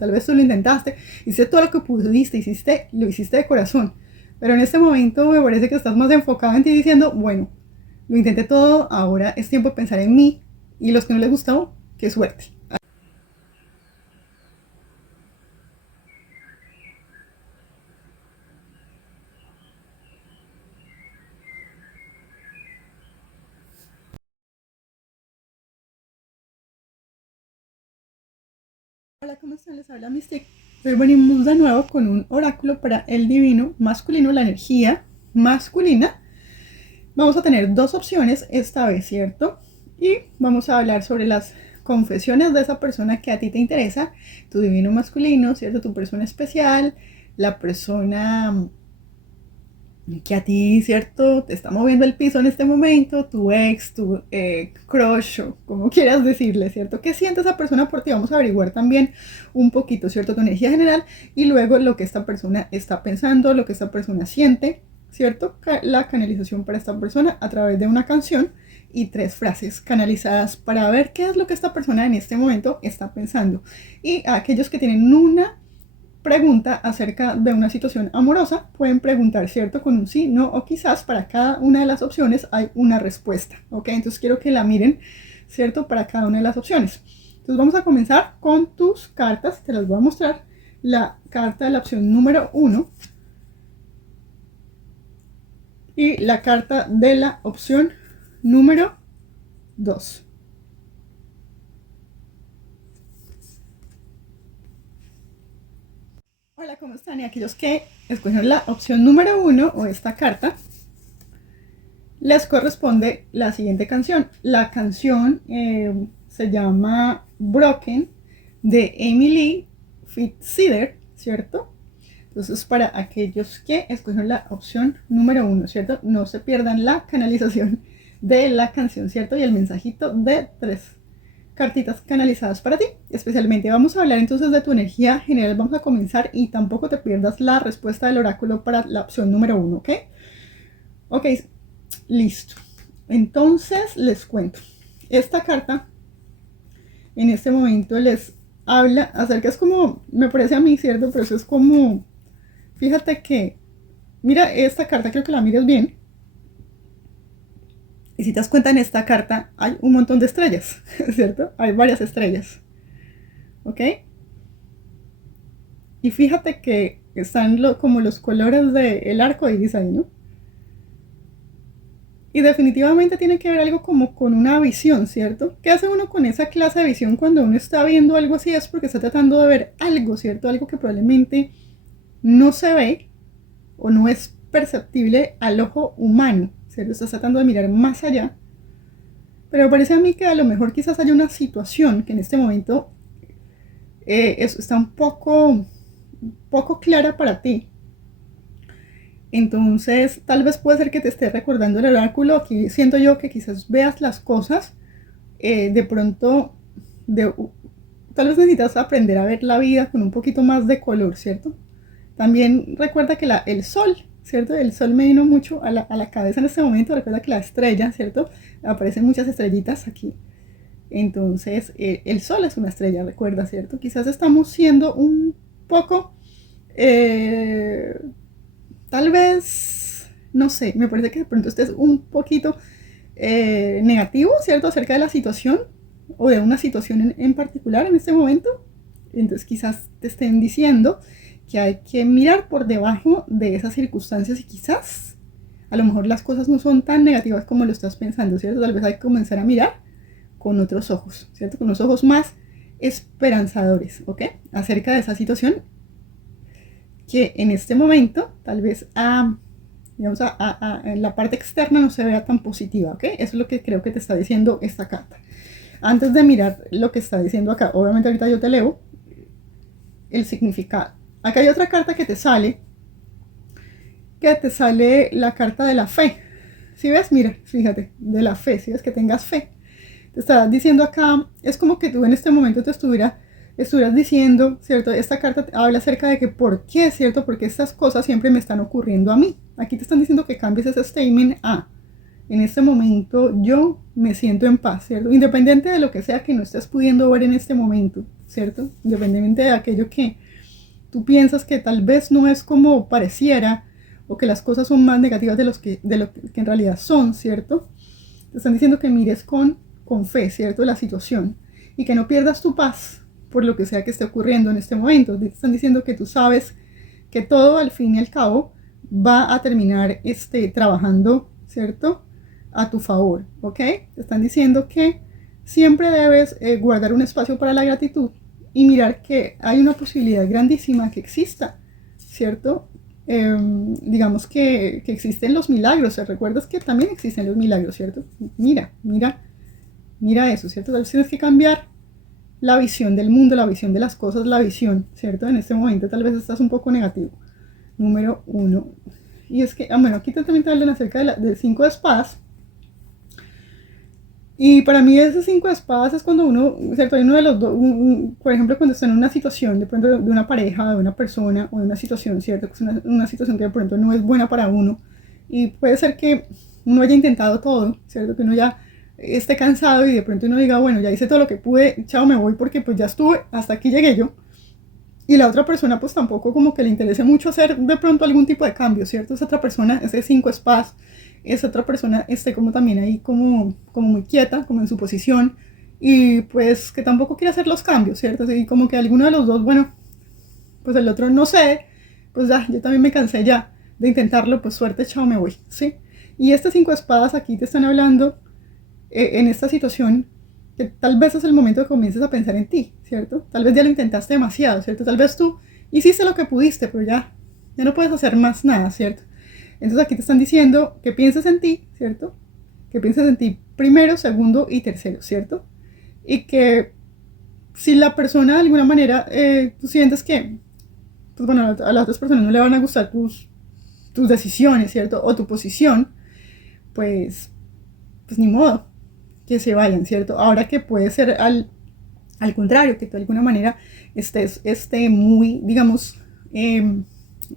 tal vez tú lo intentaste, hiciste todo lo que pudiste, lo hiciste de corazón, pero en este momento me parece que estás más enfocado en ti diciendo, bueno, lo intenté todo, ahora es tiempo de pensar en mí, y los que no les gustó, qué suerte. Hola, ¿cómo están? Les habla Mystic. Hoy venimos de nuevo con un oráculo para el divino masculino, la energía masculina. Vamos a tener dos opciones esta vez, ¿cierto? Y vamos a hablar sobre las confesiones de esa persona que a ti te interesa, tu divino masculino, ¿cierto? Tu persona especial, la persona que a ti, ¿cierto? Te está moviendo el piso en este momento, tu ex, tu crush, o como quieras decirle, ¿cierto? ¿Qué siente esa persona por ti? Vamos a averiguar también un poquito, ¿cierto? Tu energía general y luego lo que esta persona está pensando, lo que esta persona siente, ¿cierto? La canalización para esta persona a través de una canción y 3 frases canalizadas para ver qué es lo que esta persona en este momento está pensando. Y a aquellos que tienen una pregunta acerca de una situación amorosa, pueden preguntar, ¿cierto? Con un sí, no o quizás. Para cada una de las opciones hay una respuesta, ¿ok? Entonces quiero que la miren, ¿cierto? Para cada una de las opciones. Entonces vamos a comenzar con tus cartas, te las voy a mostrar. La carta de la opción número 1 y la carta de la opción número 2. Hola, ¿cómo están? Y aquellos que escogieron la opción número 1 o esta carta, les corresponde la siguiente canción. La canción se llama Broken de Emily Fitzsider, ¿cierto? Entonces, para aquellos que escogieron la opción número 1, ¿cierto? No se pierdan la canalización de la canción, ¿cierto? Y el mensajito de 3 cartitas canalizadas para ti. Especialmente vamos a hablar entonces de tu energía general. Vamos a comenzar y tampoco te pierdas la respuesta del oráculo para la opción número 1, ¿ok? Ok, listo. Entonces les cuento. Esta carta en este momento les habla acerca, es como, me parece a mí, ¿cierto? Pero eso es como, fíjate que, mira esta carta, creo que la mires bien. Y si te das cuenta, en esta carta hay un montón de estrellas, ¿cierto? Hay varias estrellas. ¿Ok? Y fíjate que están como los colores del arco iris ahí, ¿no? Y definitivamente tiene que ver algo como con una visión, ¿cierto? ¿Qué hace uno con esa clase de visión cuando uno está viendo algo así? Es porque está tratando de ver algo, ¿cierto? Algo que probablemente no se ve o no es perceptible al ojo humano, ¿cierto? Estás tratando de mirar más allá. Pero me parece a mí que a lo mejor quizás haya una situación que en este momento está un poco clara para ti. Entonces, tal vez puede ser que te esté recordando el oráculo. Aquí siento yo que quizás veas las cosas de pronto, tal vez necesitas aprender a ver la vida con un poquito más de color, ¿cierto? También recuerda que el sol, ¿cierto? El sol me vino mucho a la cabeza en este momento. Recuerda que la estrella, ¿cierto? Aparecen muchas estrellitas aquí. Entonces, el sol es una estrella, recuerda, ¿cierto? Quizás estamos siendo un poco... tal vez, no sé, me parece que de pronto estés un poquito negativo, ¿cierto? Acerca de la situación o de una situación en particular en este momento. Entonces quizás te estén diciendo que hay que mirar por debajo de esas circunstancias y quizás a lo mejor las cosas no son tan negativas como lo estás pensando, ¿cierto? Tal vez hay que comenzar a mirar con otros ojos, ¿cierto? Con los ojos más esperanzadores, ¿ok? Acerca de esa situación que en este momento tal vez digamos, en la parte externa no se vea tan positiva, ¿ok? Eso es lo que creo que te está diciendo esta carta. Antes de mirar lo que está diciendo acá, obviamente ahorita yo te leo el significado. Acá hay otra carta que te sale la carta de la fe. ¿Sí ves? Mira, fíjate, de la fe, ¿sí ves? Que tengas fe. Te está diciendo acá, es como que tú en este momento te estuvieras diciendo, ¿cierto? Esta carta habla acerca de que por qué, ¿cierto? Porque estas cosas siempre me están ocurriendo a mí. Aquí te están diciendo que cambies ese statement a, en este momento yo me siento en paz, ¿cierto? Independiente de lo que sea que no estés pudiendo ver en este momento, ¿cierto? Independientemente de aquello que tú piensas que tal vez no es como pareciera, o que las cosas son más negativas de lo que en realidad son, ¿cierto? Te están diciendo que mires con fe, ¿cierto? La situación, y que no pierdas tu paz por lo que sea que esté ocurriendo en este momento. Te están diciendo que tú sabes que todo al fin y al cabo va a terminar trabajando, ¿cierto? A tu favor, ¿ok? Te están diciendo que siempre debes guardar un espacio para la gratitud y mirar que hay una posibilidad grandísima que exista, ¿cierto? Digamos que existen los milagros. ¿Recuerdas que también existen los milagros, cierto? Mira eso, ¿cierto? Tal vez tienes que cambiar la visión del mundo, la visión de las cosas, la visión, ¿cierto? En este momento tal vez estás un poco negativo. Número 1. Y es que, bueno, aquí también te hablan acerca del 5 de espadas. Y para mí ese 5 de espadas es cuando uno, ¿cierto? Hay uno de los dos, por ejemplo, cuando está en una situación, de pronto de una pareja, de una persona, o de una situación, ¿cierto? Que es una situación que de pronto no es buena para uno. Y puede ser que uno haya intentado todo, ¿cierto? Que uno ya esté cansado y de pronto uno diga, bueno, ya hice todo lo que pude, chao, me voy porque pues ya estuve, hasta aquí llegué yo. Y la otra persona pues tampoco como que le interese mucho hacer de pronto algún tipo de cambio, ¿cierto? Esa otra persona, ese 5 de espadas, esa otra persona esté como también ahí como muy quieta, como en su posición, y pues que tampoco quiere hacer los cambios, ¿cierto? Y como que alguno de los dos, bueno, pues el otro no sé, pues ya, yo también me cansé ya de intentarlo, pues suerte, chao, me voy, ¿sí? Y este 5 de espadas aquí te están hablando en esta situación, que tal vez es el momento que comiences a pensar en ti, ¿cierto? Tal vez ya lo intentaste demasiado, ¿cierto? Tal vez tú hiciste lo que pudiste, pero ya no puedes hacer más nada, ¿cierto? Entonces aquí te están diciendo que pienses en ti, ¿cierto? Que pienses en ti primero, segundo y tercero, ¿cierto? Y que si la persona de alguna manera tú sientes que, pues bueno, a las otras personas no le van a gustar tus decisiones, ¿cierto? O tu posición, pues ni modo, que se vayan, ¿cierto? Ahora que puede ser al contrario, que tú de alguna manera estés muy, digamos,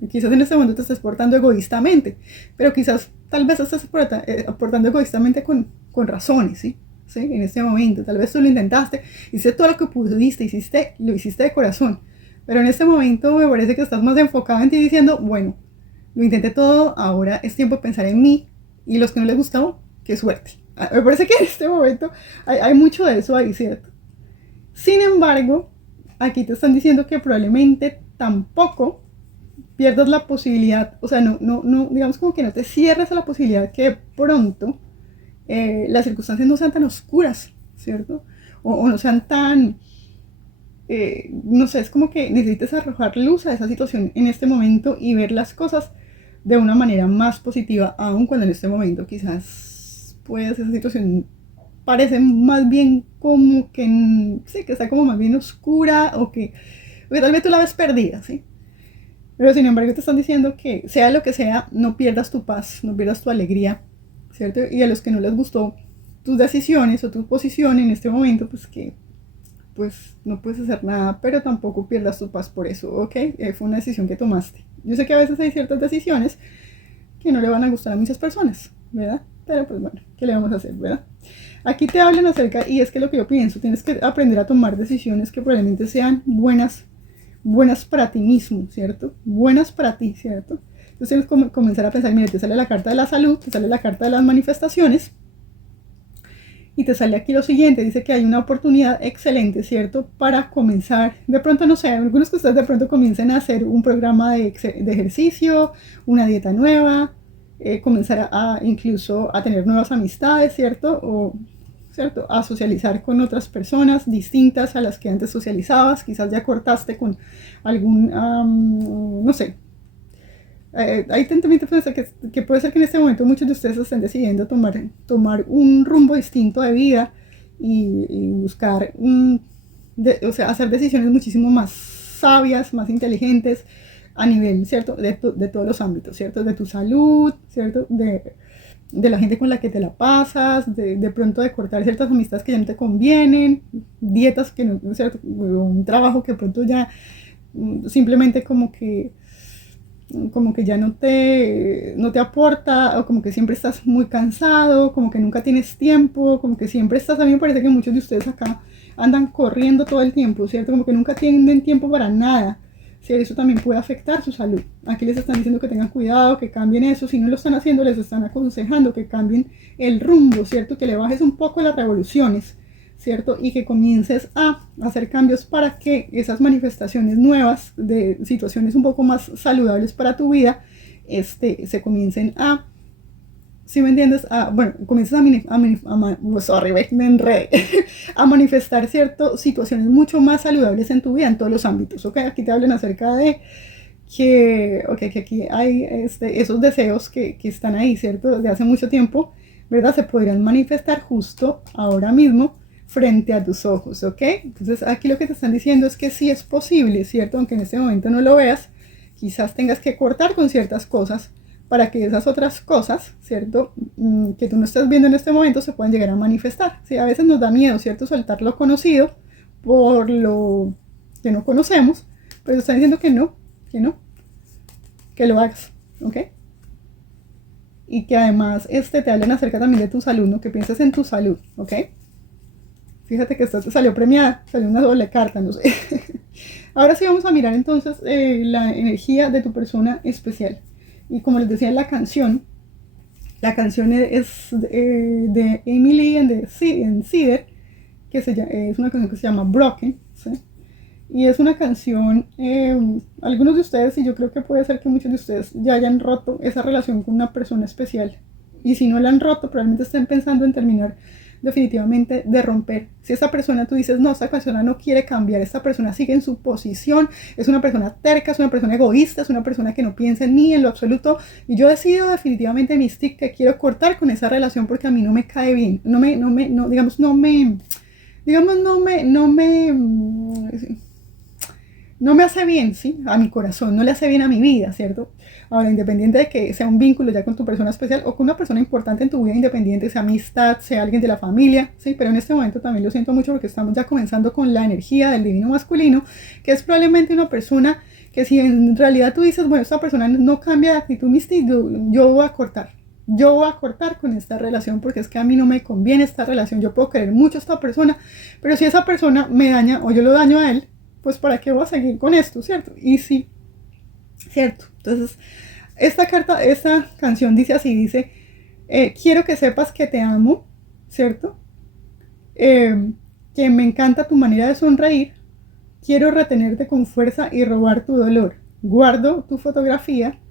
quizás en este momento te estés portando egoístamente, pero quizás tal vez estés portando egoístamente con razones, ¿sí? ¿Sí? En este momento, tal vez tú lo intentaste, hiciste todo lo que pudiste, lo hiciste de corazón, pero en este momento me parece que estás más enfocado en ti diciendo, bueno, lo intenté todo, ahora es tiempo de pensar en mí, y los que no les gustó, qué suerte. Me parece que en este momento hay mucho de eso ahí, ¿cierto? Sin embargo, aquí te están diciendo que probablemente tampoco pierdas la posibilidad, o sea, no, digamos como que no te cierres a la posibilidad que pronto las circunstancias no sean tan oscuras, ¿cierto? O no sean tan, no sé, es como que necesites arrojar luz a esa situación en este momento y ver las cosas de una manera más positiva, aun cuando en este momento quizás pues esa situación parece más bien como que, sí, que está como más bien oscura o que tal vez tú la ves perdida, ¿sí? Pero sin embargo te están diciendo que sea lo que sea, no pierdas tu paz, no pierdas tu alegría, ¿cierto? Y a los que no les gustó tus decisiones o tu posición en este momento, pues que pues no puedes hacer nada, pero tampoco pierdas tu paz por eso, ¿ok? Fue una decisión que tomaste. Yo sé que a veces hay ciertas decisiones que no le van a gustar a muchas personas, ¿verdad? Pero pues bueno, ¿qué le vamos a hacer, verdad? Aquí te hablan acerca, y es que lo que yo pienso, tienes que aprender a tomar decisiones que probablemente sean buenas para ti mismo, ¿cierto? Buenas para ti, ¿cierto? Entonces tienes que comenzar a pensar, mire, te sale la carta de la salud, te sale la carta de las manifestaciones, y te sale aquí lo siguiente, dice que hay una oportunidad excelente, ¿cierto? Para comenzar, de pronto, no sé, algunos que ustedes de pronto comiencen a hacer un programa de ejercicio, una dieta nueva, comenzar incluso a tener nuevas amistades, ¿cierto? ¿Cierto? A socializar con otras personas distintas a las que antes socializabas, quizás ya cortaste con algún, no sé, ahí también te puede ser que puede ser que en este momento muchos de ustedes estén decidiendo tomar un rumbo distinto de vida y buscar, o sea, hacer decisiones muchísimo más sabias, más inteligentes a nivel, ¿cierto? De todos los ámbitos, ¿cierto? De tu salud, ¿cierto? De la gente con la que te la pasas, de pronto de cortar ciertas amistades que ya no te convienen, dietas que no, ¿cierto? Un trabajo que de pronto ya simplemente como que ya no te aporta, o como que siempre estás muy cansado, como que nunca tienes tiempo, como que siempre estás, a mí me parece que muchos de ustedes acá andan corriendo todo el tiempo, ¿cierto? Como que nunca tienen tiempo para nada. Sí, eso también puede afectar su salud. Aquí les están diciendo que tengan cuidado, que cambien eso. Si no lo están haciendo, les están aconsejando que cambien el rumbo, ¿cierto? Que le bajes un poco las revoluciones, ¿cierto? Y que comiences a hacer cambios para que esas manifestaciones nuevas de situaciones un poco más saludables para tu vida, se comiencen a, ¿sí me entiendes? Bueno, comienzas me enredé, a manifestar, ¿cierto? Situaciones mucho más saludables en tu vida, en todos los ámbitos, ¿ok? Aquí te hablan acerca de que aquí hay esos deseos que están ahí, ¿cierto? Desde hace mucho tiempo, ¿verdad? Se podrían manifestar justo ahora mismo frente a tus ojos, ¿ok? Entonces aquí lo que te están diciendo es que sí es posible, ¿cierto? Aunque en este momento no lo veas, quizás tengas que cortar con ciertas cosas para que esas otras cosas, ¿cierto? Que tú no estás viendo en este momento se puedan llegar a manifestar. ¿Sí? A veces nos da miedo, ¿cierto? Soltar lo conocido por lo que no conocemos, pero están diciendo que no, que lo hagas, ¿ok? Y que además te hablen acerca también de tu salud, ¿no? Que pienses en tu salud, ¿ok? Fíjate que esto te salió premiada, salió una doble carta, no sé. Ahora sí vamos a mirar entonces la energía de tu persona especial. Y como les decía en la canción es de Emily en Cedar, que es una canción que se llama Broken, ¿sí? Y es una canción, algunos de ustedes, y yo creo que puede ser que muchos de ustedes ya hayan roto esa relación con una persona especial. Y si no la han roto, probablemente estén pensando en terminar definitivamente de romper. Si esa persona tú dices, no, esta persona no quiere cambiar, esta persona sigue en su posición, es una persona terca, es una persona egoísta, es una persona que no piensa en mí en lo absoluto, y yo decido definitivamente mi stick que quiero cortar con esa relación porque a mí no me cae bien, no me no me hace bien, ¿sí? A mi corazón, no le hace bien a mi vida, ¿cierto? Ahora, independiente de que sea un vínculo ya con tu persona especial o con una persona importante en tu vida, independiente, sea amistad, sea alguien de la familia, ¿sí? Pero en este momento también lo siento mucho porque estamos ya comenzando con la energía del divino masculino, que es probablemente una persona que si en realidad tú dices, bueno, esta persona no cambia de actitud mística, yo voy a cortar. Yo voy a cortar con esta relación porque es que a mí no me conviene esta relación. Yo puedo querer mucho a esta persona, pero si esa persona me daña o yo lo daño a él, pues para qué voy a seguir con esto, ¿cierto? Y sí, ¿cierto? Entonces, esta canción dice así, dice, quiero que sepas que te amo, ¿cierto? Que me encanta tu manera de sonreír, quiero retenerte con fuerza y robar tu dolor. Guardo tu fotografía,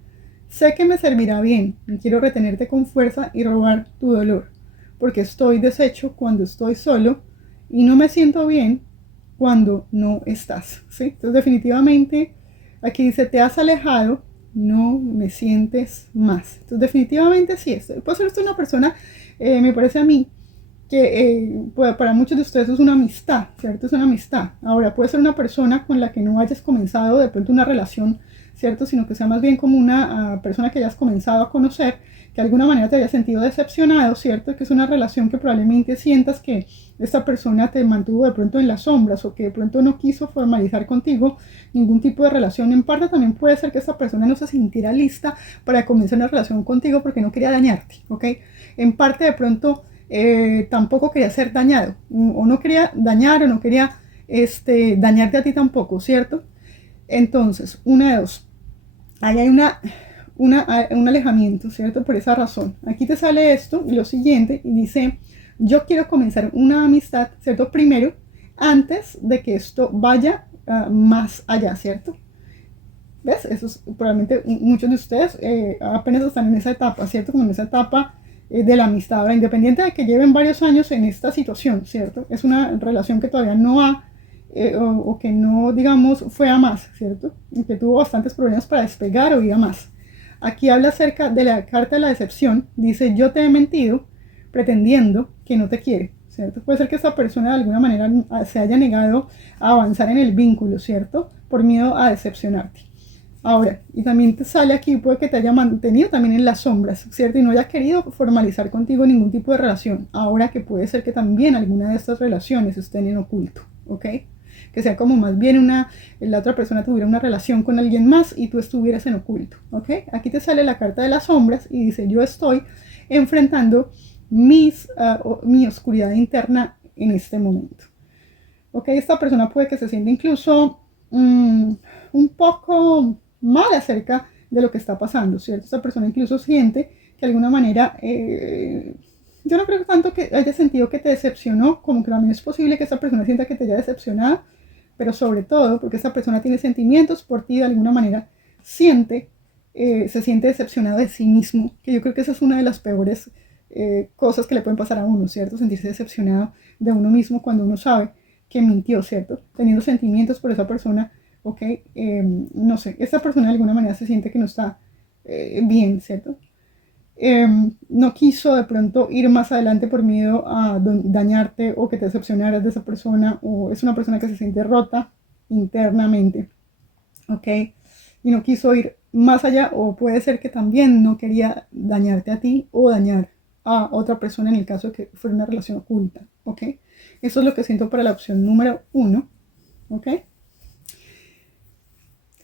sé que me servirá bien, quiero retenerte con fuerza y robar tu dolor, porque estoy deshecho cuando estoy solo y no me siento bien cuando no estás, ¿sí? Entonces definitivamente aquí dice, te has alejado, no me sientes más. Entonces definitivamente sí, puede ser esto una persona, me parece a mí, que para muchos de ustedes es una amistad, ¿cierto? Es una amistad. Ahora, puede ser una persona con la que no hayas comenzado de pronto una relación, ¿cierto? Sino que sea más bien como una persona que hayas comenzado a conocer, que de alguna manera te haya sentido decepcionado, ¿cierto? Que es una relación que probablemente sientas que esta persona te mantuvo de pronto en las sombras o que de pronto no quiso formalizar contigo ningún tipo de relación. En parte también puede ser que esta persona no se sintiera lista para comenzar una relación contigo porque no quería dañarte, ¿ok? En parte de pronto tampoco quería ser dañado, o no quería dañar, o no quería dañarte a ti tampoco, ¿cierto? Entonces, una de dos, ahí hay un alejamiento, ¿cierto? Por esa razón. Aquí te sale esto, lo siguiente, y dice, yo quiero comenzar una amistad, ¿cierto? Primero, antes de que esto vaya más allá, ¿cierto? ¿Ves? Eso es, probablemente muchos de ustedes apenas están en esa etapa, ¿cierto? Como en esa etapa de la amistad. Ahora, independiente de que lleven varios años en esta situación, ¿cierto? Es una relación que todavía no ha, o que no, digamos, fue a más, ¿cierto? Y que tuvo bastantes problemas para despegar o ir a más. Aquí habla acerca de la carta de la decepción. Dice, yo te he mentido pretendiendo que no te quiere, ¿cierto? Puede ser que esa persona de alguna manera se haya negado a avanzar en el vínculo, ¿cierto? Por miedo a decepcionarte. Ahora, y también te sale aquí, puede que te haya mantenido también en las sombras, ¿cierto? Y no haya querido formalizar contigo ningún tipo de relación. Ahora que puede ser que también alguna de estas relaciones estén en oculto, ¿ok? Que sea como más bien la otra persona tuviera una relación con alguien más y tú estuvieras en oculto, ¿ok? Aquí te sale la carta de las sombras y dice, yo estoy enfrentando mi oscuridad interna en este momento. ¿ok? Esta persona puede que se sienta incluso un poco mal acerca de lo que está pasando, ¿cierto? Esta persona incluso siente que de alguna manera, yo no creo tanto que haya sentido que te decepcionó, como que también es posible que esta persona sienta que te haya decepcionado, pero sobre todo porque esta persona tiene sentimientos por ti, de alguna manera se siente decepcionado de sí mismo, que yo creo que esa es una de las peores cosas que le pueden pasar a uno, ¿cierto? Sentirse decepcionado de uno mismo cuando uno sabe que mintió, ¿cierto? Teniendo sentimientos por esa persona, ok, no sé, esa persona de alguna manera se siente que no está bien, ¿cierto? No quiso de pronto ir más adelante por miedo a dañarte o que te decepcionaras de esa persona, o es una persona que se siente rota internamente, ¿ok? Y no quiso ir más allá, o puede ser que también no quería dañarte a ti o dañar a otra persona en el caso de que fuera una relación oculta, ¿ok? Eso es lo que siento para la opción número 1, ¿ok?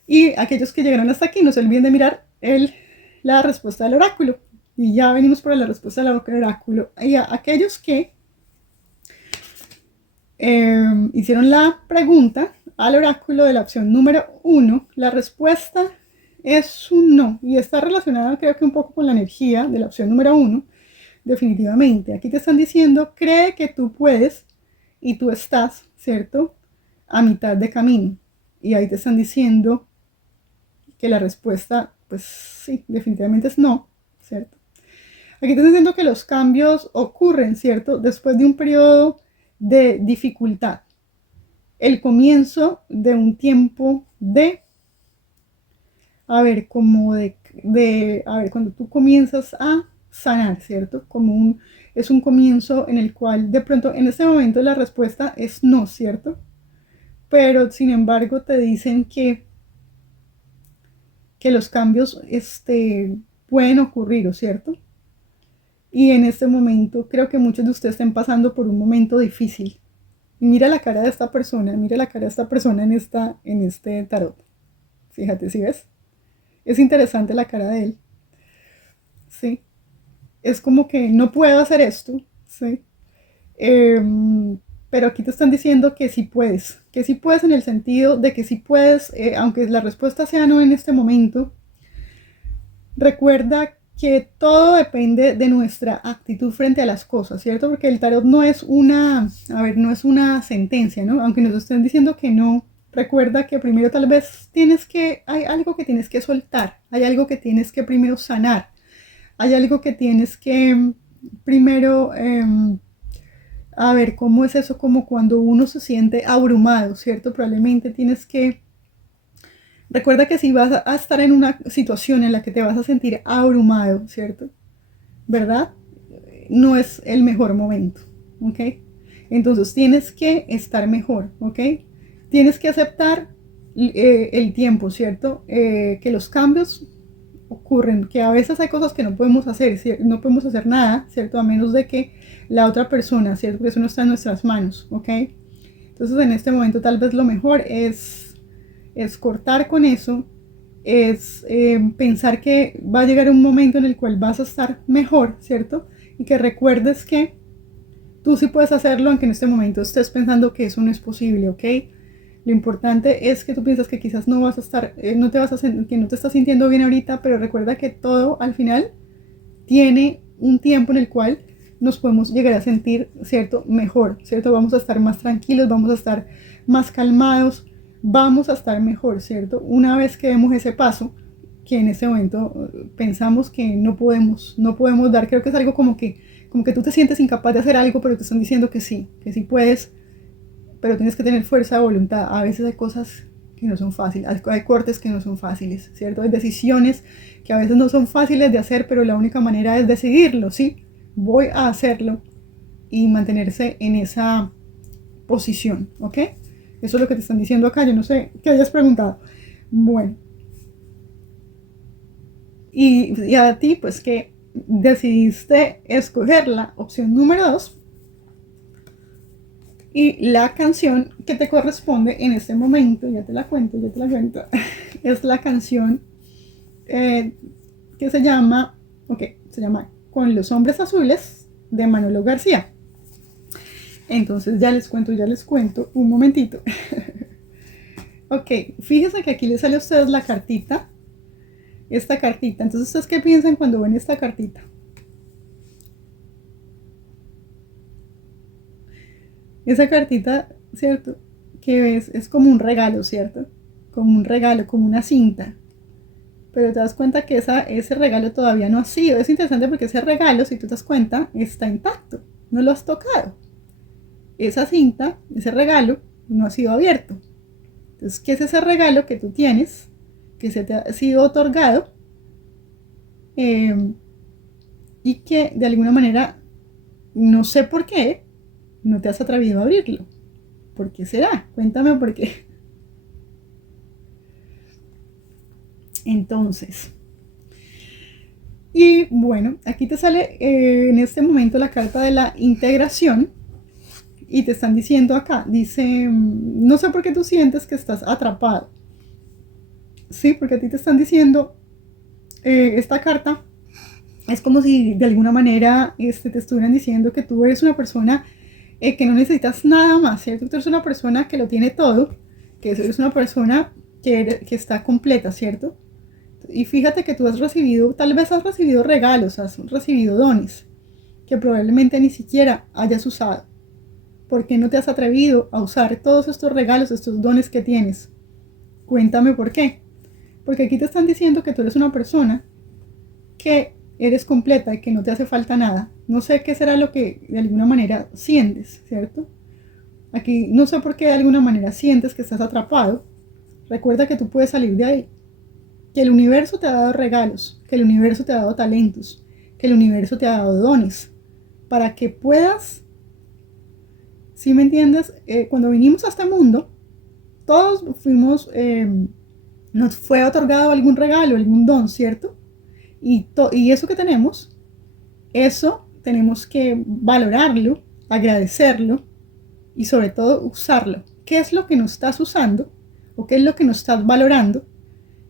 Y aquellos que llegaron hasta aquí, no se olviden de mirar la respuesta del oráculo. Y ya venimos para la respuesta del oráculo. Y a aquellos que hicieron la pregunta al oráculo de la opción número 1, la respuesta es un no. Y está relacionada creo que un poco con la energía de la opción número 1. Definitivamente. Aquí te están diciendo, cree que tú puedes y tú estás, ¿cierto? A mitad de camino. Y ahí te están diciendo que la respuesta, pues sí, definitivamente es no, ¿cierto? Aquí te están diciendo que los cambios ocurren, ¿cierto? Después de un periodo de dificultad. El comienzo de un tiempo de, a ver, como a ver, cuando tú comienzas a sanar, ¿cierto? Es un comienzo en el cual de pronto en este momento la respuesta es no, ¿cierto? Pero sin embargo te dicen que los cambios pueden ocurrir, ¿cierto? Y en este momento creo que muchos de ustedes estén pasando por un momento difícil. Y mira la cara de esta persona, mira la cara de esta persona en este tarot. Fíjate, ¿sí ves? Es interesante la cara de él. Sí. Es como que no puedo hacer esto. Sí. Pero aquí te están diciendo que sí puedes en el sentido de que sí puedes, aunque la respuesta sea no en este momento. Recuerda que todo depende de nuestra actitud frente a las cosas, ¿cierto? Porque el tarot no es no es una sentencia, ¿no? Aunque nos estén diciendo que no, recuerda que primero tal vez hay algo que tienes que soltar, hay algo que tienes que primero sanar, hay algo que tienes que primero, a ver, ¿cómo es eso? Como cuando uno se siente abrumado, ¿cierto? Probablemente tienes que recuerda que si vas a estar en una situación en la que te vas a sentir abrumado, ¿cierto? ¿Verdad? No es el mejor momento, ¿ok? Entonces tienes que estar mejor, ¿ok? Tienes que aceptar el tiempo, ¿cierto? Que los cambios ocurren, que a veces hay cosas que no podemos hacer, no podemos hacer nada, ¿cierto? A menos de que la otra persona, ¿cierto? Porque eso no está en nuestras manos, ¿ok? Entonces en este momento tal vez lo mejor es cortar con eso, es pensar que va a llegar un momento en el cual vas a estar mejor, ¿cierto? Y que recuerdes que tú sí puedes hacerlo, aunque en este momento estés pensando que eso no es posible, ¿ok? Lo importante es que tú piensas que quizás no vas a estar, que no te estás sintiendo bien ahorita, pero recuerda que todo al final tiene un tiempo en el cual nos podemos llegar a sentir, ¿cierto? Mejor, ¿cierto? Vamos a estar más tranquilos, vamos a estar más calmados, vamos a estar mejor, ¿cierto? Una vez que demos ese paso, que en este momento pensamos que no podemos dar, creo que es algo como que tú te sientes incapaz de hacer algo, pero te están diciendo que sí puedes, pero tienes que tener fuerza de voluntad. A veces hay cosas que no son fáciles, hay cortes que no son fáciles, ¿cierto? Hay decisiones que a veces no son fáciles de hacer, pero la única manera es decidirlo, ¿sí? Voy a hacerlo y mantenerse en esa posición, ¿ok? Eso es lo que te están diciendo acá, yo no sé qué hayas preguntado. Bueno. Y a ti, pues que decidiste escoger la opción número 2 y la canción que te corresponde en este momento, ya te la cuento, es la canción que se llama Con los hombres azules de Manolo García. Entonces ya les cuento, un momentito. Ok, fíjense que aquí les sale a ustedes la cartita, esta cartita. Entonces, ¿ustedes qué piensan cuando ven esta cartita? Esa cartita, ¿cierto? Que ves, es como un regalo, ¿cierto? Como un regalo, como una cinta. Pero te das cuenta que ese regalo todavía no ha sido. Es interesante porque ese regalo, si tú te das cuenta, está intacto. No lo has tocado. Esa cinta, ese regalo, no ha sido abierto. Entonces, ¿qué es ese regalo que tú tienes? Que se te ha sido otorgado y que de alguna manera, no sé por qué, no te has atrevido a abrirlo. ¿Por qué será? Cuéntame por qué. Entonces, y bueno, aquí te sale en este momento la carta de la integración y te están diciendo acá, dice, no sé por qué tú sientes que estás atrapado. Sí, porque a ti te están diciendo, esta carta es como si de alguna manera te estuvieran diciendo que tú eres una persona que no necesitas nada más, ¿cierto? Tú eres una persona que lo tiene todo, que eres una persona que está completa, ¿cierto? Y fíjate que tú has recibido, tal vez has recibido regalos, has recibido dones que probablemente ni siquiera hayas usado. ¿Por qué no te has atrevido a usar todos estos regalos, estos dones que tienes? Cuéntame por qué. Porque aquí te están diciendo que tú eres una persona que eres completa y que no te hace falta nada. No sé qué será lo que de alguna manera sientes, ¿cierto? Aquí no sé por qué de alguna manera sientes que estás atrapado. Recuerda que tú puedes salir de ahí. Que el universo te ha dado regalos, que el universo te ha dado talentos, que el universo te ha dado dones, para que puedas, ¿sí me entiendes? Cuando vinimos a este mundo, todos fuimos, nos fue otorgado algún regalo, algún don, ¿cierto? Y eso que tenemos, eso tenemos que valorarlo, agradecerlo y sobre todo usarlo. ¿Qué es lo que no estás usando o qué es lo que no estás valorando?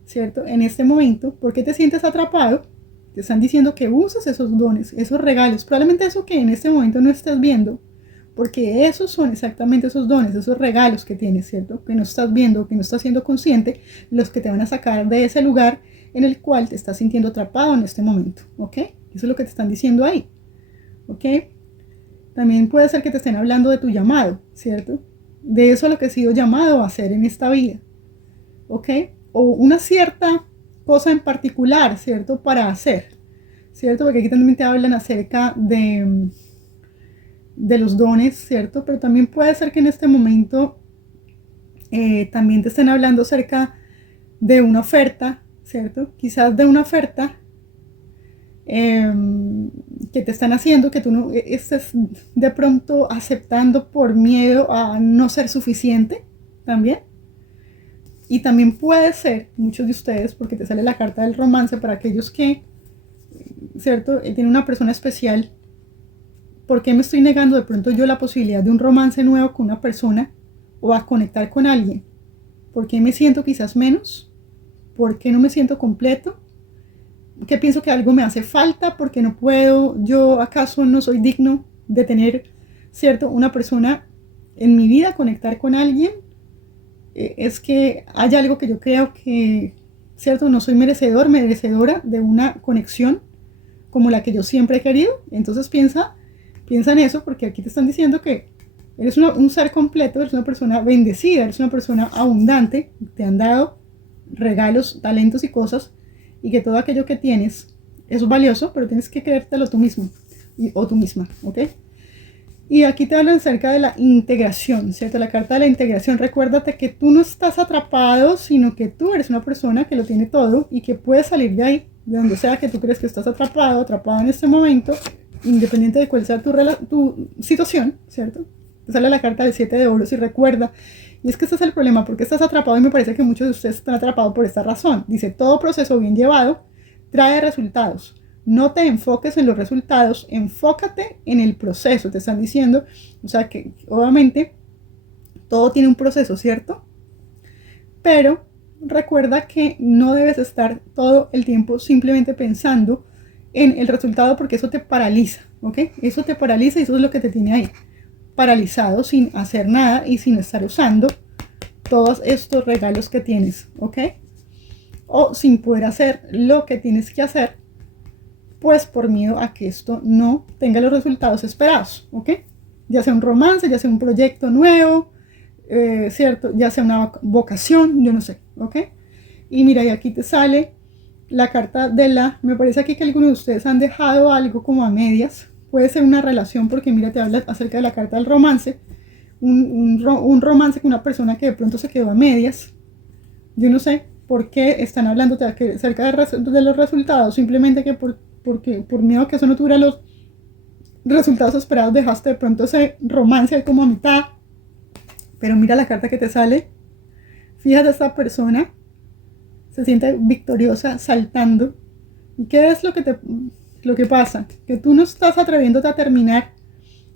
¿Cierto? En este momento, ¿por qué te sientes atrapado? Te están diciendo que uses esos dones, esos regalos, probablemente eso que en este momento no estás viendo, porque esos son exactamente esos dones, esos regalos que tienes, ¿cierto? Que no estás viendo, que no estás siendo consciente, los que te van a sacar de ese lugar en el cual te estás sintiendo atrapado en este momento, ¿ok? Eso es lo que te están diciendo ahí, ¿ok? También puede ser que te estén hablando de tu llamado, ¿cierto? De eso a lo que has sido llamado a hacer en esta vida, ¿ok? O una cierta cosa en particular, ¿cierto? Para hacer, ¿cierto? Porque aquí también te hablan acerca de los dones, ¿cierto? Pero también puede ser que en este momento también te estén hablando acerca de una oferta, ¿cierto? Quizás de una oferta que te están haciendo, que tú no estés de pronto aceptando por miedo a no ser suficiente, también. Y también puede ser, muchos de ustedes, porque te sale la carta del romance para aquellos que, ¿cierto? Tienen una persona especial. ¿Por qué me estoy negando de pronto yo la posibilidad de un romance nuevo con una persona o a conectar con alguien? ¿Por qué me siento quizás menos? ¿Por qué no me siento completo? ¿Qué pienso que algo me hace falta? ¿Por qué no puedo? ¿Yo acaso no soy digno de tener, ¿cierto? Una persona en mi vida, conectar con alguien? Es que hay algo que yo creo que, ¿cierto? No soy merecedora de una conexión como la que yo siempre he querido. Entonces piensa en eso, porque aquí te están diciendo que eres un ser completo, eres una persona bendecida, eres una persona abundante, te han dado regalos, talentos y cosas, y que todo aquello que tienes es valioso, pero tienes que creértelo tú mismo o tú misma, ¿ok? Y aquí te hablan acerca de la integración, ¿cierto? La carta de la integración. Recuérdate que tú no estás atrapado, sino que tú eres una persona que lo tiene todo y que puedes salir de ahí, de donde sea que tú crees que estás atrapado en este momento, independiente de cuál sea tu situación, ¿cierto? Te sale la carta del 7 de oros y recuerda, y es que este es el problema, porque estás atrapado y me parece que muchos de ustedes están atrapados por esta razón. Dice, todo proceso bien llevado trae resultados. No te enfoques en los resultados, enfócate en el proceso, te están diciendo. O sea que obviamente todo tiene un proceso, ¿cierto? Pero recuerda que no debes estar todo el tiempo simplemente pensando en el resultado, porque eso te paraliza, ¿ok? Eso te paraliza y eso es lo que te tiene ahí. paralizado sin hacer nada y sin estar usando todos estos regalos que tienes, ¿ok? O sin poder hacer lo que tienes que hacer, pues por miedo a que esto no tenga los resultados esperados, ¿ok? Ya sea un romance, ya sea un proyecto nuevo, ¿cierto? Ya sea una vocación, yo no sé, ¿ok? Y mira, y aquí te sale la carta de la... Me parece aquí que algunos de ustedes han dejado algo como a medias. Puede ser una relación porque mira, te habla acerca de la carta del romance. Un romance con una persona que de pronto se quedó a medias. Yo no sé por qué están hablando acerca de los resultados. Simplemente que porque por miedo a que eso no tuviera los resultados esperados dejaste de pronto ese romance ahí como a mitad. Pero mira la carta que te sale. Fíjate, esta persona se siente victoriosa saltando. ¿Y qué es lo que pasa? Que tú no estás atreviéndote a terminar,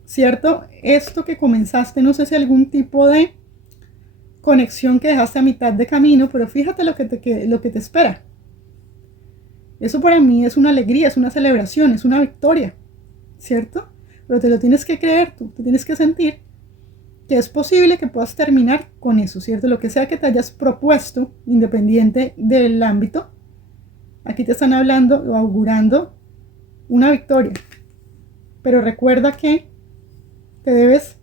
¿cierto? Esto que comenzaste, no sé si algún tipo de conexión que dejaste a mitad de camino, pero fíjate lo que te espera. Eso para mí es una alegría, es una celebración, es una victoria, ¿cierto? Pero te lo tienes que creer tú, te tienes que sentir que es posible que puedas terminar con eso, ¿cierto? Lo que sea que te hayas propuesto, independiente del ámbito, aquí te están hablando o augurando una victoria. Pero recuerda que te debes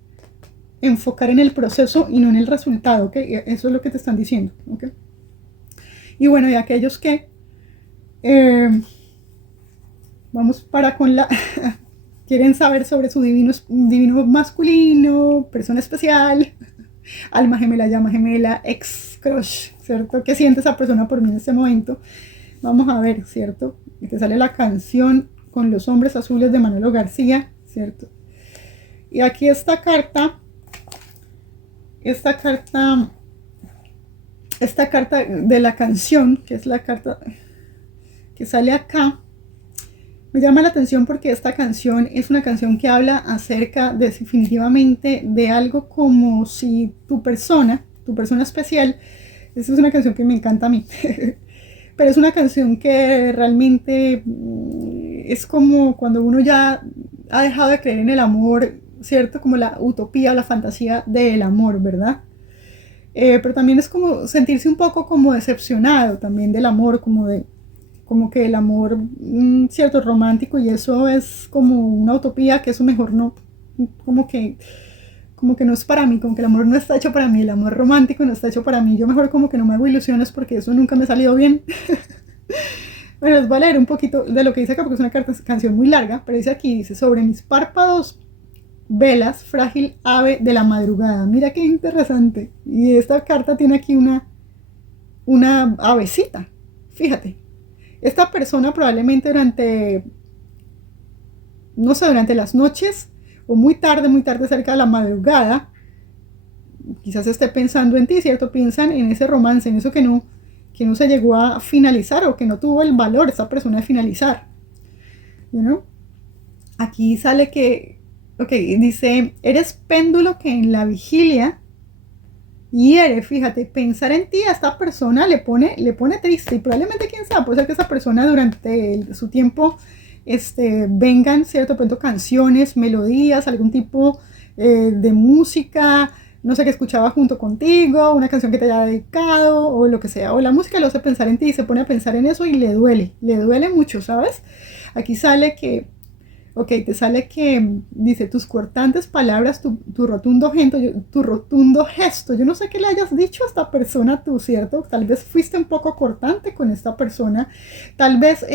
enfocar en el proceso y no en el resultado, ¿ok? Eso es lo que te están diciendo, ¿ok? Y bueno, y aquellos que vamos para con la... quieren saber sobre su divino masculino, persona especial, alma gemela, llama gemela, ex crush, ¿cierto? ¿Qué siente esa persona por mí en este momento? Vamos a ver, ¿cierto? Y te sale la canción Con los hombres azules de Manolo García, ¿cierto? Y aquí esta carta de la canción, que es la carta que sale acá, me llama la atención porque esta canción es una canción que habla acerca de definitivamente de algo como si tu persona especial, esta es una canción que me encanta a mí, pero es una canción que realmente es como cuando uno ya ha dejado de creer en el amor, ¿cierto? Como la utopía, la fantasía del amor, ¿verdad? Pero también es como sentirse un poco como decepcionado también del amor, como que el amor, cierto, romántico, y eso es como una utopía, que eso mejor no, como que no es para mí, como que el amor no está hecho para mí, el amor romántico no está hecho para mí, yo mejor como que no me hago ilusiones porque eso nunca me ha salido bien. Bueno, les voy a leer un poquito de lo que dice acá porque es una canción muy larga, pero dice aquí, dice, sobre mis párpados velas, frágil ave de la madrugada. Mira qué interesante. Y esta carta tiene aquí una avecita, fíjate. Esta persona probablemente durante las noches o muy tarde cerca de la madrugada, quizás esté pensando en ti, ¿cierto? Piensan en ese romance, en eso que no se llegó a finalizar o que no tuvo el valor esa persona de finalizar. ¿You know? Aquí sale que, ok, dice, eres péndulo que en la vigilia hiere, fíjate, pensar en ti a esta persona le pone triste, y probablemente, quién sabe, puede ser que esa persona durante su tiempo vengan, cierto, pronto canciones, melodías, algún tipo de música, no sé, que escuchaba junto contigo, una canción que te haya dedicado o lo que sea, o la música lo hace pensar en ti y se pone a pensar en eso y le duele mucho, ¿sabes? Aquí sale que ok, te sale que dice tus cortantes palabras, tu rotundo gesto. Yo no sé qué le hayas dicho a esta persona tú, ¿cierto? Tal vez fuiste un poco cortante con esta persona. Tal vez,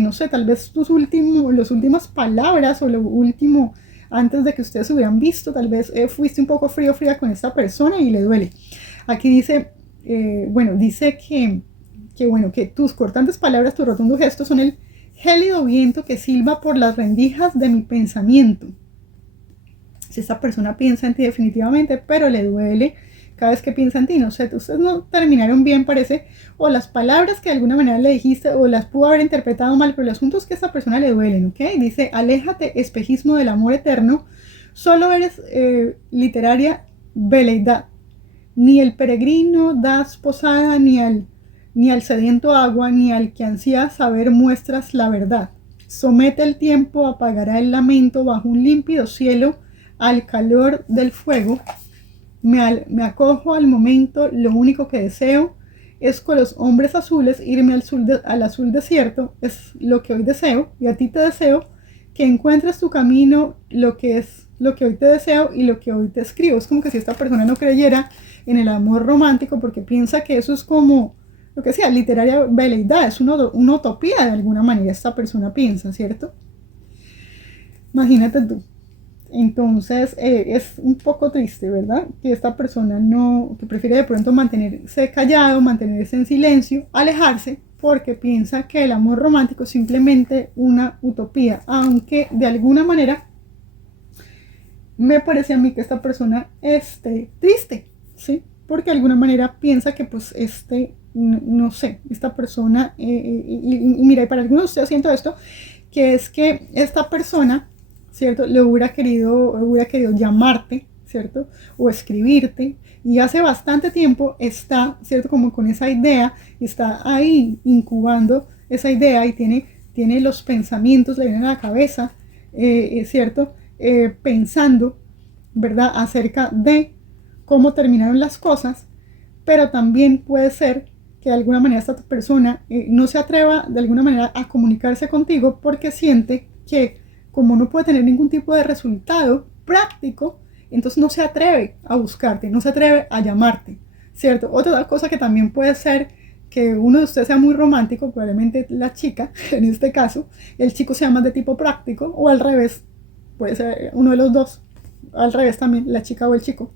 no sé, tal vez las últimas palabras o lo último antes de que ustedes hubieran visto, tal vez fuiste un poco fría con esta persona y le duele. Aquí dice, dice que tus cortantes palabras, tu rotundo gesto son el gélido viento que silba por las rendijas de mi pensamiento. Si esta persona piensa en ti definitivamente, pero le duele cada vez que piensa en ti, no sé, ustedes no terminaron bien, parece, o las palabras que de alguna manera le dijiste, o las pudo haber interpretado mal, pero el asunto es que a esta persona le duelen, ¿ok? Dice, aléjate, espejismo del amor eterno, solo eres literaria veleidad, ni el peregrino das posada, ni al sediento agua, ni al que ansía saber muestras la verdad. Somete el tiempo, apagará el lamento bajo un límpido cielo, al calor del fuego, me acojo al momento, lo único que deseo es con los hombres azules irme al azul desierto, es lo que hoy deseo, y a ti te deseo que encuentres tu camino, lo que es lo que hoy te deseo y lo que hoy te escribo. Es como que si esta persona no creyera en el amor romántico, porque piensa que eso es como, lo que sea, literaria veleidad, es una utopía de alguna manera, esta persona piensa, ¿cierto? Imagínate tú. Entonces es un poco triste, ¿verdad? Que esta persona no, que prefiere de pronto mantenerse callado, mantenerse en silencio, alejarse, porque piensa que el amor romántico es simplemente una utopía, aunque de alguna manera me parece a mí que esta persona esté triste, ¿sí? Porque de alguna manera piensa que pues no sé, esta persona, y mira, y para algunos de ustedes siento esto, que es que esta persona, ¿cierto? Le hubiera querido llamarte, ¿cierto? O escribirte, y hace bastante tiempo está, ¿cierto? Como con esa idea, está ahí incubando esa idea y tiene los pensamientos, le vienen a la cabeza, ¿cierto? Pensando, ¿verdad? Acerca de cómo terminaron las cosas, pero también puede ser que de alguna manera esta persona no se atreva de alguna manera a comunicarse contigo porque siente que como no puede tener ningún tipo de resultado práctico, entonces no se atreve a buscarte, no se atreve a llamarte, ¿cierto? Otra cosa que también puede ser que uno de ustedes sea muy romántico, probablemente la chica, en este caso, el chico sea más de tipo práctico, o al revés, puede ser uno de los dos, al revés también, la chica o el chico.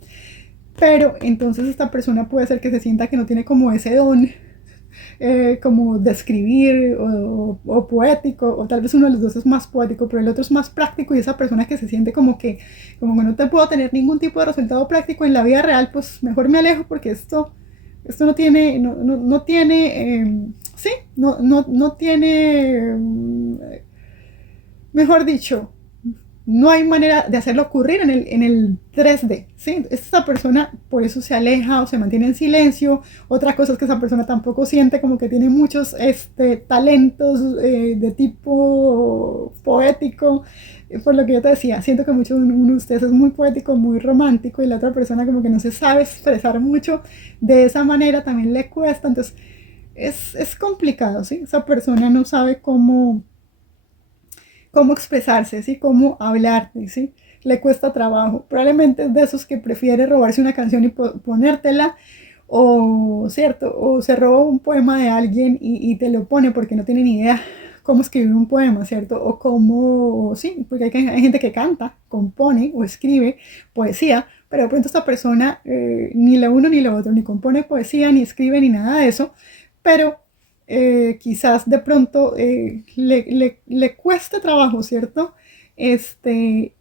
Pero entonces esta persona puede ser que se sienta que no tiene como ese don como de escribir o poético, o tal vez uno de los dos es más poético, pero el otro es más práctico, y esa persona que se siente como que no te puedo tener ningún tipo de resultado práctico en la vida real, pues mejor me alejo porque esto no tiene, no tiene, sí, no tiene, mejor dicho, no hay manera de hacerlo ocurrir en el 3D, ¿sí? Esta persona por eso se aleja o se mantiene en silencio. Otra cosa es que esa persona tampoco siente como que tiene muchos talentos de tipo poético. Por lo que yo te decía, siento que uno de ustedes es muy poético, muy romántico, y la otra persona como que no se sabe expresar mucho de esa manera, también le cuesta. Entonces es complicado, ¿sí? Esa persona no sabe cómo expresarse, ¿sí? Cómo hablarte, ¿sí? Le cuesta trabajo. Probablemente es de esos que prefiere robarse una canción y ponértela, o, ¿cierto? O se roba un poema de alguien y te lo pone porque no tiene ni idea cómo escribir un poema, ¿cierto? O cómo, sí, porque hay gente que canta, compone o escribe poesía, pero de pronto esta persona ni lo uno ni lo otro, ni compone poesía, ni escribe, ni nada de eso, pero quizás de pronto le cueste trabajo, ¿cierto? Este,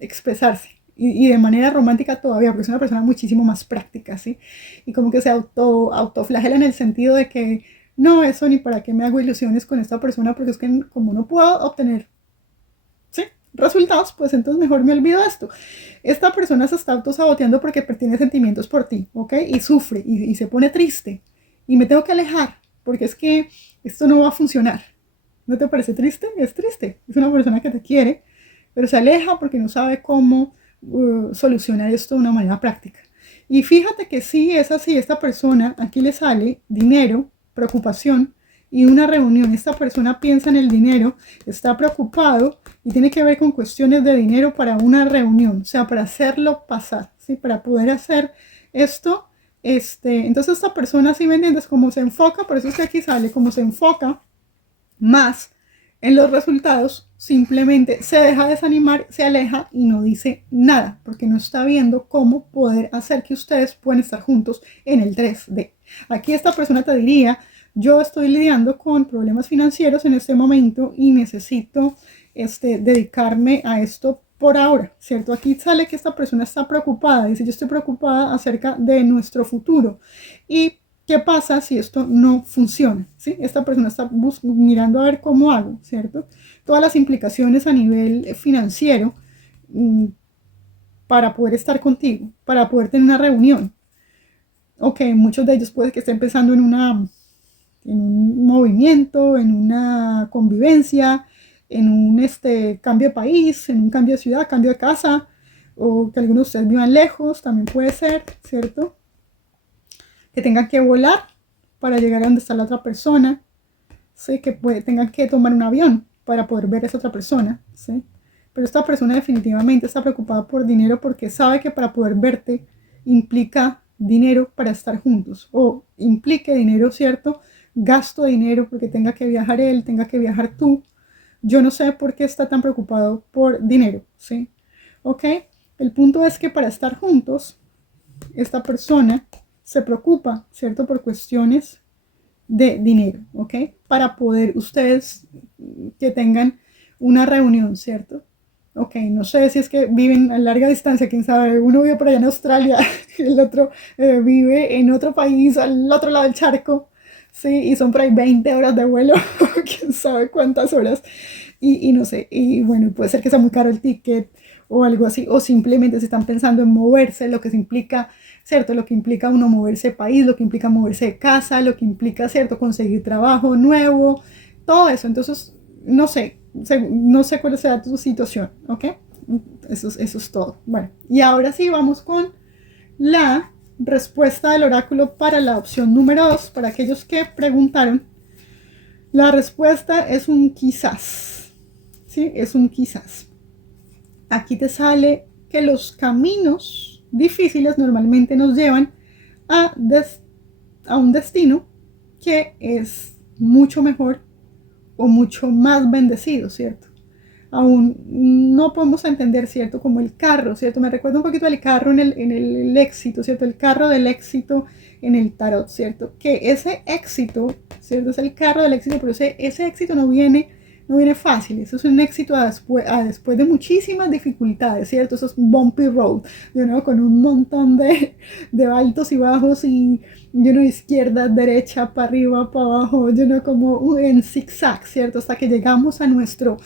expresarse. Y de manera romántica todavía, porque es una persona muchísimo más práctica, ¿sí? Y como que se autoflagela en el sentido de que no, eso ni para qué me hago ilusiones con esta persona, porque es que como no puedo obtener, ¿sí? Resultados, pues entonces mejor me olvido de esto. Esta persona se está autosaboteando porque tiene sentimientos por ti, ¿ok? Y sufre y se pone triste. Y me tengo que alejar porque es que esto no va a funcionar. ¿No te parece triste? Es triste. Es una persona que te quiere, pero se aleja porque no sabe cómo solucionar esto de una manera práctica. Y fíjate que sí es así, esta persona, aquí le sale dinero, preocupación y una reunión. Esta persona piensa en el dinero, está preocupado y tiene que ver con cuestiones de dinero para una reunión, o sea, para hacerlo pasar, ¿sí? Para poder hacer esto. Entonces esta persona, si me entiendes, como se enfoca, por eso es que aquí sale, como se enfoca más en los resultados, simplemente se deja desanimar, se aleja y no dice nada, porque no está viendo cómo poder hacer que ustedes puedan estar juntos en el 3D. Aquí esta persona te diría, yo estoy lidiando con problemas financieros en este momento y necesito dedicarme a esto por ahora, ¿cierto? Aquí sale que esta persona está preocupada, dice, yo estoy preocupada acerca de nuestro futuro. Y ¿qué pasa si esto no funciona? ¿Sí? Esta persona está mirando a ver cómo hago, ¿cierto? Todas las implicaciones a nivel financiero para poder estar contigo, para poder tener una reunión. Ok, muchos de ellos puede que estén pensando en un movimiento, en una convivencia, en un cambio de país, en un cambio de ciudad, cambio de casa, o que algunos de ustedes vivan lejos, también puede ser, ¿cierto? Que tengan que volar para llegar a donde está la otra persona, ¿sí? Que tengan que tomar un avión para poder ver a esa otra persona, ¿sí? Pero esta persona definitivamente está preocupada por dinero porque sabe que para poder verte implica dinero para estar juntos, o implique dinero, ¿cierto? Gasto de dinero porque tenga que viajar él, tenga que viajar tú. Yo no sé por qué está tan preocupado por dinero, ¿sí? ¿Ok? El punto es que para estar juntos, esta persona se preocupa, ¿cierto? Por cuestiones de dinero, ¿ok? Para poder ustedes que tengan una reunión, ¿cierto? Ok, no sé si es que viven a larga distancia, quién sabe, uno vive por allá en Australia, el otro vive en otro país, al otro lado del charco, sí, y son por ahí 20 horas de vuelo, quién sabe cuántas horas, y no sé, y bueno, puede ser que sea muy caro el ticket o algo así, o simplemente se están pensando en moverse, lo que se implica, ¿cierto? Lo que implica uno moverse de país, lo que implica moverse de casa, lo que implica, ¿cierto? Conseguir trabajo nuevo, todo eso, entonces, no sé cuál sea tu situación, ¿ok? Eso es todo. Bueno, y ahora sí vamos con la respuesta del oráculo para la opción número 2, para aquellos que preguntaron. La respuesta es un quizás, ¿sí? Es un quizás. Aquí te sale que los caminos difíciles normalmente nos llevan a, a un destino que es mucho mejor o mucho más bendecido, ¿cierto? Aún no podemos entender, ¿cierto? Como el carro, ¿cierto? Me recuerda un poquito al carro en el éxito, ¿cierto? El carro del éxito en el tarot, ¿cierto? Que ese éxito, ¿cierto? Es el carro del éxito, pero ese éxito no viene fácil, eso es un éxito después de muchísimas dificultades, ¿cierto? Eso es un bumpy road, con un montón de altos y bajos y izquierda, derecha, para arriba, para abajo, como en zigzag, ¿cierto? Hasta que llegamos a nuestro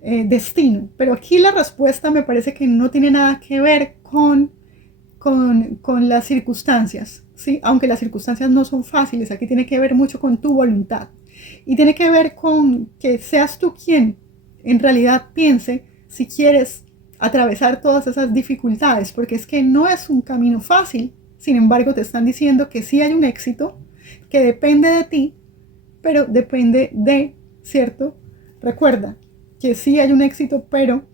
destino. Pero aquí la respuesta me parece que no tiene nada que ver con las circunstancias, ¿sí? Aunque las circunstancias no son fáciles, aquí tiene que ver mucho con tu voluntad. Y tiene que ver con que seas tú quien en realidad piense si quieres atravesar todas esas dificultades, porque es que no es un camino fácil. Sin embargo, te están diciendo que sí hay un éxito, que depende de ti, pero depende de, ¿cierto? Recuerda que sí hay un éxito, pero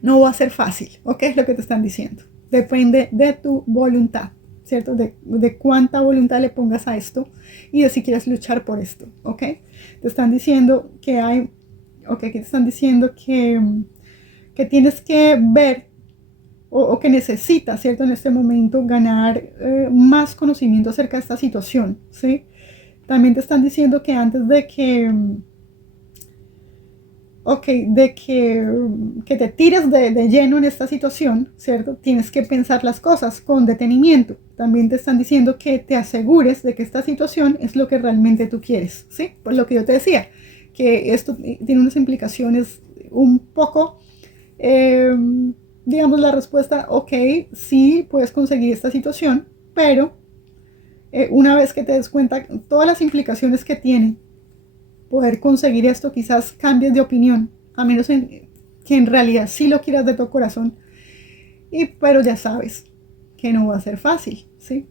no va a ser fácil, ¿ok? Es lo que te están diciendo. Depende de tu voluntad, ¿cierto? De cuánta voluntad le pongas a esto y de si quieres luchar por esto, ¿ok? Te están diciendo que hay, ok, que te están diciendo que tienes que ver o que necesitas, ¿cierto? En este momento ganar más conocimiento acerca de esta situación, ¿sí? También te están diciendo que antes de que que te tires de lleno en esta situación, ¿cierto? Tienes que pensar las cosas con detenimiento. También te están diciendo que te asegures de que esta situación es lo que realmente tú quieres, ¿sí? Por lo que yo te decía, que esto tiene unas implicaciones un poco, digamos la respuesta, ok, sí puedes conseguir esta situación, pero una vez que te des cuenta todas las implicaciones que tiene poder conseguir esto, quizás cambies de opinión, a menos que en realidad sí lo quieras de tu corazón, pero ya sabes que no va a ser fácil, ¿sí?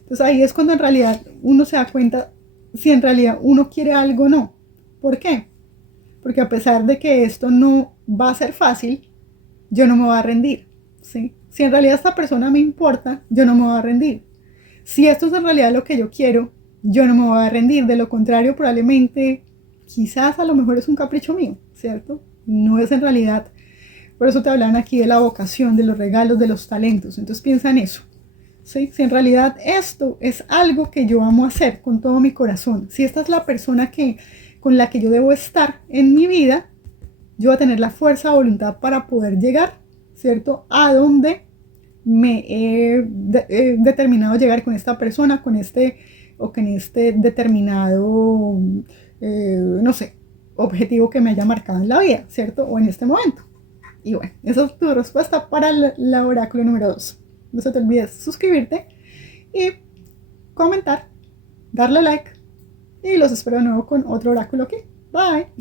Entonces ahí es cuando en realidad uno se da cuenta si en realidad uno quiere algo o no. ¿Por qué? Porque a pesar de que esto no va a ser fácil, yo no me voy a rendir, ¿sí? Si en realidad esta persona me importa, yo no me voy a rendir. Si esto es en realidad lo que yo quiero, yo no me voy a rendir. De lo contrario, probablemente, quizás a lo mejor es un capricho mío, ¿cierto? No es en realidad. Por eso te hablan aquí de la vocación, de los regalos, de los talentos. Entonces piensa en eso. ¿Sí? Si en realidad esto es algo que yo amo hacer con todo mi corazón, si esta es la persona con la que yo debo estar en mi vida, yo voy a tener la fuerza de voluntad para poder llegar, ¿cierto? A donde me he determinado llegar con esta persona, con este determinado, no sé, objetivo que me haya marcado en la vida, ¿cierto? O en este momento. Y bueno, esa es tu respuesta para el oráculo número 2. No se te olvides suscribirte y comentar, darle like Y los espero de nuevo con otro oráculo aquí. Bye.